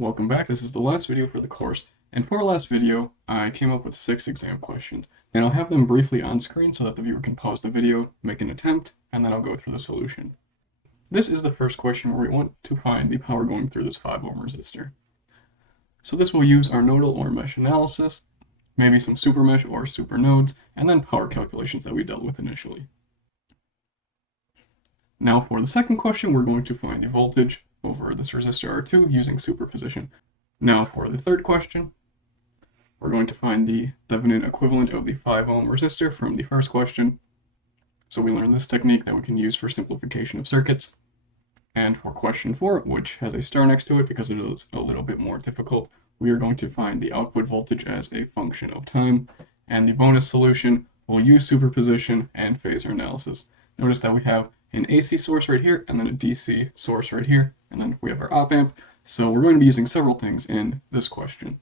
Welcome back. This is the last video for the course. And for our last video, I came up with 6 exam questions. And I'll have them briefly on screen so that the viewer can pause the video, make an attempt, and then I'll go through the solution. This is the first question where we want to find the power going through this 5 ohm resistor. So this will use our nodal or mesh analysis, maybe some super mesh or super nodes, and then power calculations that we dealt with initially. Now for the second question, we're going to find the voltage over this resistor R2 using superposition. Now for the third question, we're going to find the Thevenin equivalent of the 5 ohm resistor from the first question. So we learned this technique that we can use for simplification of circuits. And for question 4, which has a star next to it because it is a little bit more difficult, we are going to find the output voltage as a function of time. And the bonus solution will use superposition and phasor analysis. Notice that we have an AC source right here, and then a DC source right here, and then we have our op amp. So we're going to be using several things in this question.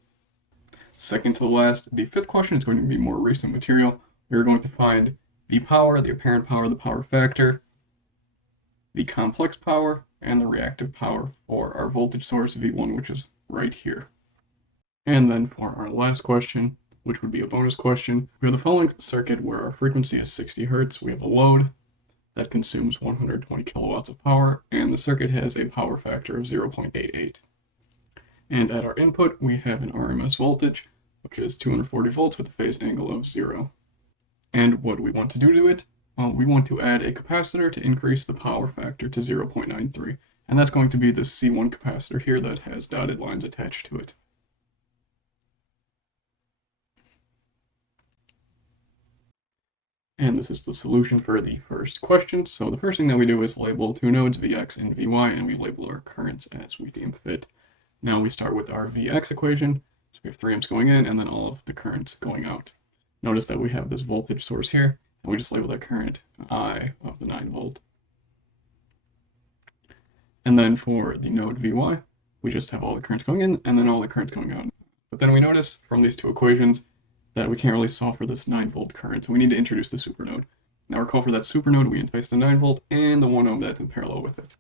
Second to the last, the fifth question is going to be more recent material. We're going to find the power, the apparent power, the power factor, the complex power, and the reactive power for our voltage source V1, which is right here. And then for our last question, which would be a bonus question, we have the following circuit where our frequency is 60 Hertz. We have a load that consumes 120 kilowatts of power, and the circuit has a power factor of 0.88. And at our input, we have an RMS voltage, which is 240 volts with a phase angle of 0. And what do we want to do to it? Well, we want to add a capacitor to increase the power factor to 0.93, and that's going to be this C1 capacitor here that has dotted lines attached to it. And this is the solution for the first question. So the first thing that we do is label two nodes, Vx and Vy, and we label our currents as we deem fit. Now we start with our Vx equation. So we have 3 amps going in and then all of the currents going out. Notice that we have this voltage source here, and we just label that current I of the 9 volt. And then for the node Vy, we just have all the currents going in and then all the currents going out. But then we notice from these two equations that we can't really solve for this 9 volt current, so we need to introduce the supernode. Now recall for that supernode, we entice the 9 volt and the 1 ohm that's in parallel with it.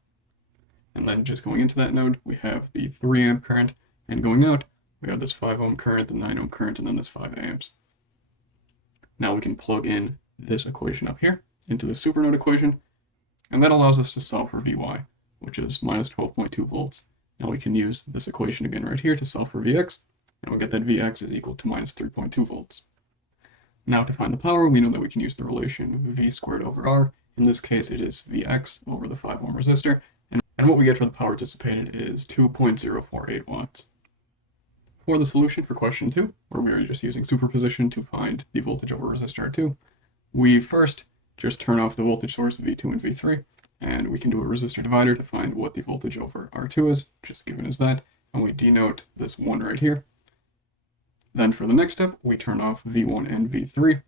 And then just going into that node, we have the 3 amp current, and going out, we have this 5 ohm current, the 9 ohm current, and then this 5 amps. Now we can plug in this equation up here into the supernode equation, and that allows us to solve for Vy, which is minus 12.2 volts. Now we can use this equation again right here to solve for Vx, and we'll get that Vx is equal to minus 3.2 volts. Now to find the power, we know that we can use the relation V squared over R. In this case, it is Vx over the 5 ohm resistor, and what we get for the power dissipated is 2.048 watts. For the solution for question 2, where we are just using superposition to find the voltage over resistor R2, we first just turn off the voltage source V2 and V3, and we can do a resistor divider to find what the voltage over R2 is, just given as that, and we denote this 1 right here. Then for the next step, we turn off V1 and V3.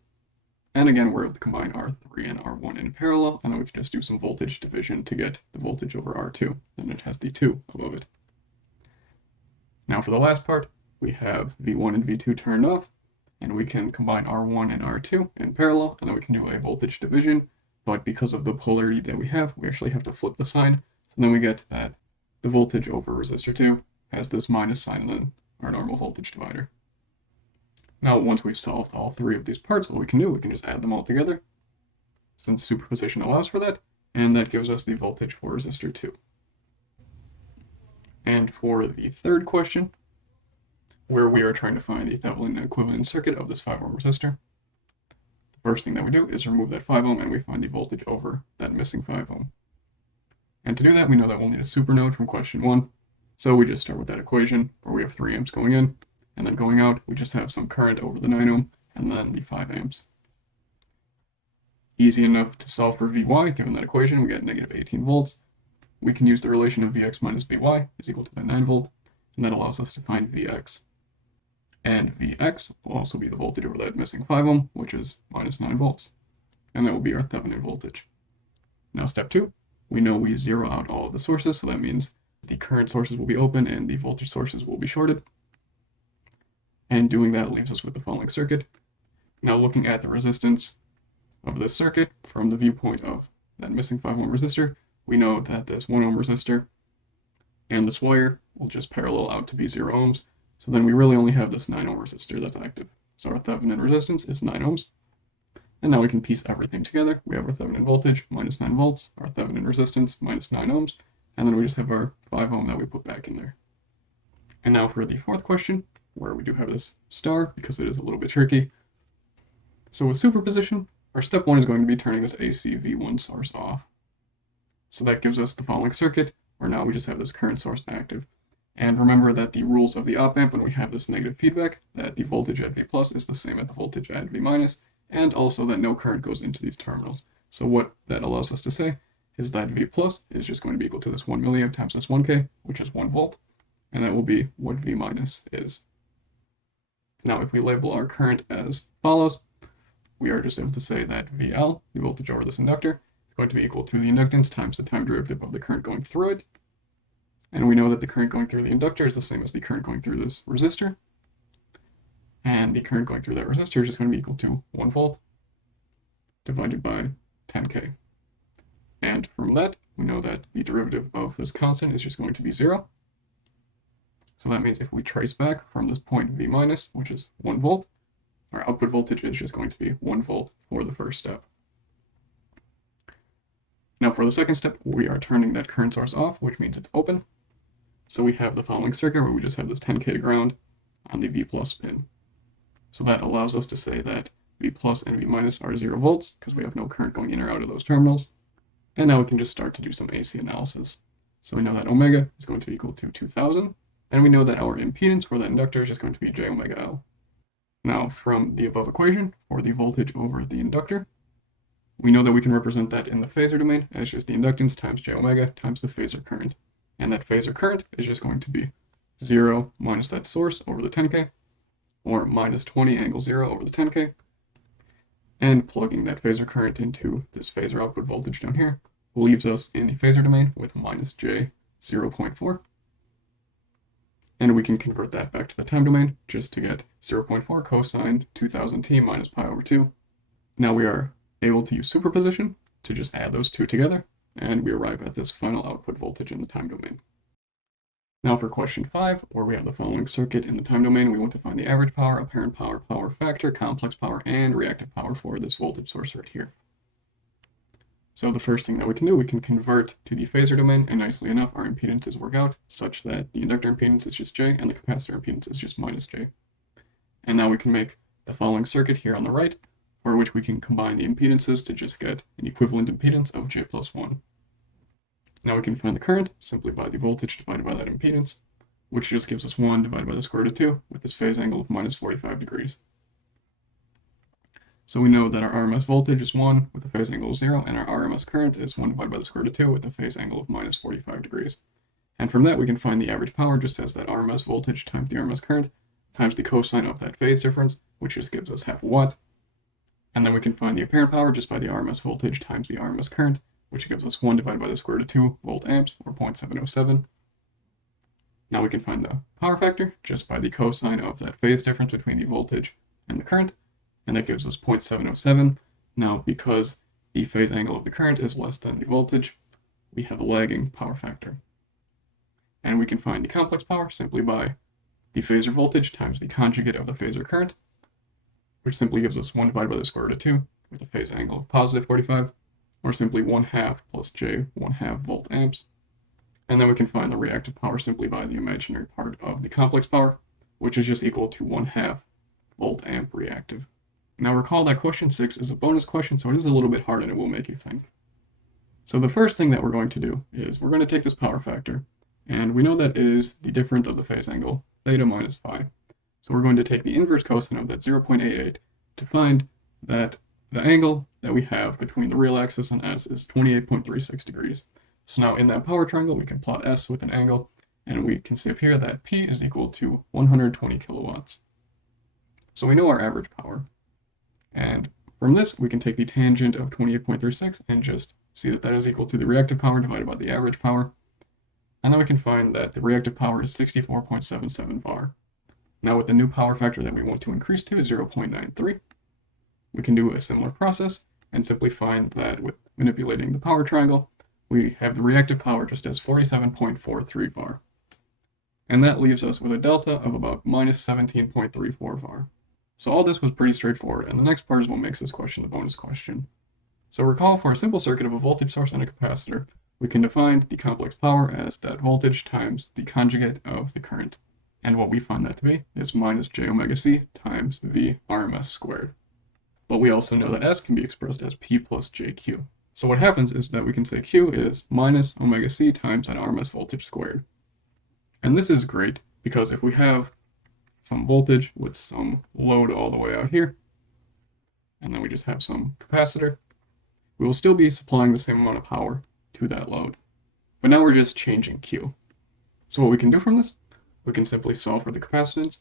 And again, we're able to combine R3 and R1 in parallel, and then we can just do some voltage division to get the voltage over R2. Then it has the 2 above it. Now for the last part, we have V1 and V2 turned off, and we can combine R1 and R2 in parallel, and then we can do a voltage division. But because of the polarity that we have, we actually have to flip the sign. So then we get that the voltage over resistor 2 has this minus sign and then our normal voltage divider. Now, once we've solved all 3 of these parts, what we can do, we can just add them all together, since superposition allows for that, and that gives us the voltage for resistor 2. And for the third question, where we are trying to find the Thevenin equivalent circuit of this 5 ohm resistor, the first thing that we do is remove that 5 ohm and we find the voltage over that missing 5 ohm. And to do that, we know that we'll need a supernode from question 1, so we just start with that equation where we have 3 amps going in, and then going out, we just have some current over the 9 ohm, and then the 5 amps. Easy enough to solve for Vy, given that equation, we get negative 18 volts. We can use the relation of Vx minus Vy is equal to that 9 volt, and that allows us to find Vx. And Vx will also be the voltage over that missing 5 ohm, which is minus 9 volts. And that will be our Thevenin voltage. Now step 2, we know we zero out all of the sources, so that means the current sources will be open and the voltage sources will be shorted. And doing that leaves us with the following circuit. Now looking at the resistance of this circuit from the viewpoint of that missing 5 ohm resistor, we know that this 1 ohm resistor and this wire will just parallel out to be 0 ohms. So then we really only have this 9 ohm resistor that's active. So our Thevenin resistance is 9 ohms. And now we can piece everything together. We have our Thevenin voltage, minus 9 volts, our Thevenin resistance, minus 9 ohms, and then we just have our 5 ohm that we put back in there. And now for the fourth question, where we do have this star, because it is a little bit tricky. So with superposition, our step 1 is going to be turning this AC V1 source off. So that gives us the following circuit, where now we just have this current source active. And remember that the rules of the op-amp, when we have this negative feedback, that the voltage at V plus is the same as the voltage at V minus, and also that no current goes into these terminals. So what that allows us to say is that V plus is just going to be equal to this 1 milliamp times this 1K, which is 1 volt, and that will be what V minus is. Now if we label our current as follows, we are just able to say that VL, the voltage over this inductor, is going to be equal to the inductance times the time derivative of the current going through it. And we know that the current going through the inductor is the same as the current going through this resistor. And the current going through that resistor is just going to be equal to 1 volt divided by 10K. And from that, we know that the derivative of this constant is just going to be 0. So that means if we trace back from this point V minus, which is 1 volt, our output voltage is just going to be 1 volt for the first step. Now for the second step, we are turning that current source off, which means it's open. So we have the following circuit where we just have this 10K to ground on the V plus pin. So that allows us to say that V plus and V minus are 0 volts because we have no current going in or out of those terminals. And now we can just start to do some AC analysis. So we know that omega is going to be equal to 2000, and we know that our impedance for the inductor is just going to be J omega L. Now from the above equation, for the voltage over the inductor, we know that we can represent that in the phasor domain as just the inductance times J omega times the phasor current. And that phasor current is just going to be 0 minus that source over the 10K, or minus 20 angle 0 over the 10K. And plugging that phasor current into this phasor output voltage down here leaves us in the phasor domain with minus J 0.4. And we can convert that back to the time domain just to get 0.4 cosine 2000t minus pi over 2. Now we are able to use superposition to just add those two together, and we arrive at this final output voltage in the time domain. Now for question 5, where we have the following circuit in the time domain, we want to find the average power, apparent power, power factor, complex power, and reactive power for this voltage source right here. So the first thing that we can do, we can convert to the phasor domain, and nicely enough, our impedances work out such that the inductor impedance is just J, and the capacitor impedance is just minus J. And now we can make the following circuit here on the right, for which we can combine the impedances to just get an equivalent impedance of J plus 1. Now we can find the current simply by the voltage divided by that impedance, which just gives us 1 divided by the square root of 2 with this phase angle of minus 45 degrees. So we know that our RMS voltage is 1 with a phase angle of 0, and our RMS current is 1 divided by the square root of 2 with a phase angle of minus 45 degrees. And from that we can find the average power just as that RMS voltage times the RMS current times the cosine of that phase difference, which just gives us half a watt. And then we can find the apparent power just by the RMS voltage times the RMS current, which gives us 1 divided by the square root of 2 volt amps, or 0.707. Now we can find the power factor just by the cosine of that phase difference between the voltage and the current, and that gives us 0.707. Now, because the phase angle of the current is less than the voltage, we have a lagging power factor. And we can find the complex power simply by the phasor voltage times the conjugate of the phasor current, which simply gives us 1 divided by the square root of 2 with a phase angle of positive 45, or simply 1/2 plus J 1/2 volt amps. And then we can find the reactive power simply by the imaginary part of the complex power, which is just equal to 1/2 volt amp reactive. Now recall that question 6 is a bonus question, so it is a little bit hard and it will make you think. So the first thing that we're going to do is we're going to take this power factor, and we know that it is the difference of the phase angle, theta minus phi. So we're going to take the inverse cosine of that 0.88 to find that the angle that we have between the real axis and S is 28.36 degrees. So now in that power triangle, we can plot S with an angle, and we can see up here that P is equal to 120 kilowatts. So we know our average power. And from this, we can take the tangent of 28.36 and just see that that is equal to the reactive power divided by the average power. And then we can find that the reactive power is 64.77 var. Now with the new power factor that we want to increase to 0.93, we can do a similar process and simply find that with manipulating the power triangle, we have the reactive power just as 47.43 var. And that leaves us with a delta of about minus 17.34 var. So all this was pretty straightforward, and the next part is what makes this question the bonus question. So recall, for a simple circuit of a voltage source and a capacitor, we can define the complex power as that voltage times the conjugate of the current. And what we find that to be is minus j omega c times v RMS squared. But we also know that S can be expressed as P plus jQ. So what happens is that we can say Q is minus omega c times that RMS voltage squared. And this is great because if we have some voltage with some load all the way out here, and then we just have some capacitor, we will still be supplying the same amount of power to that load. But now we're just changing Q. So what we can do from this, we can simply solve for the capacitance,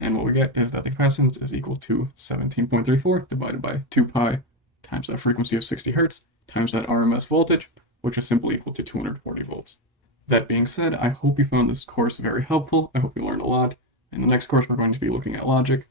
and what we get is that the capacitance is equal to 17.34 divided by 2 pi times that frequency of 60 hertz times that RMS voltage, which is simply equal to 240 volts. That being said, I hope you found this course very helpful. I hope you learned a lot. In the next course, we're going to be looking at logic,